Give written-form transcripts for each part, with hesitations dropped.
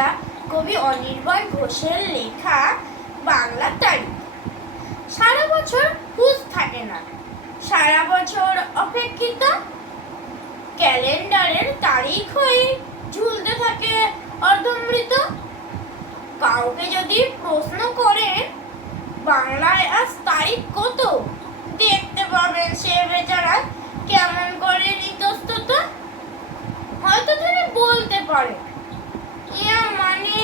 কবিতা কবি অনির্বাণ ঘোষের লেখা বাংলা তারিখ। সারা বছর হুঁশ থাকে না, সারা বছর অপেক্ষিত ক্যালেন্ডারের তারিখ হয়ে ঝুলতে থাকে অর্ধমৃত। কাউকে যদি প্রশ্ন করেন বাংলায় আজ তারিখ কত, দেখতে পাবেন সে বেচারা কেমন করে ইতস্তত। হয়তো তিনি বলতে পারে ইয়া মানে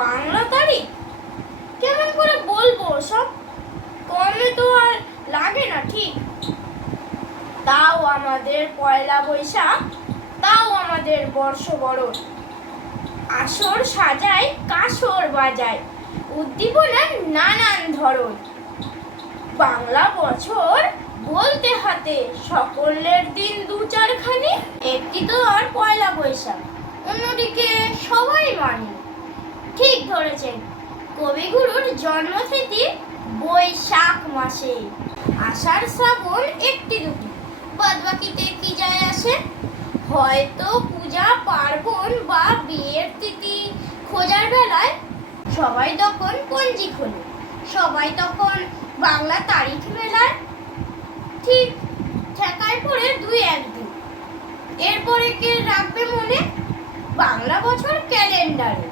বাংলা তারিখ, কেমন করে বলবো সব, কমে তো আর লাগে না ঠিক। তাও আমাদের পয়লা বৈশাখ, তাও আমাদের বর্ষবরণ, আসর সাজায় কাসর বাজায়, উদ্দীপনার নানান ধরন। বাংলা বছর বলতে হাতে সকলের দিন দু চারখানি, একটি তো আর পয়লা বৈশাখ, অন্যদিকে সবাই মানে। ঠিক ধরেছেন, কবিগুরুর জন্মতিথি বৈশাখ মাসে। আষাঢ় শ্রাবণ একটি দুটি, বাদবাকিতে কি যায় আসে। হয়তো পূজা পার্বণ বা বিয়ের তিথি খোঁজার বেলায় সবাই তখন পঞ্জি খোলে, সবাই তখন বাংলা তারিখ মেলায়। ঠিক ঠেকায় পড়ে দুই একদিন, এরপরে কে রাখবে মনে বাংলা বছর ক্যালেন্ডারে,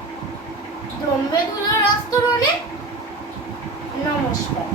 জমবে ধুলোর আস্তরণে। নমস্কার।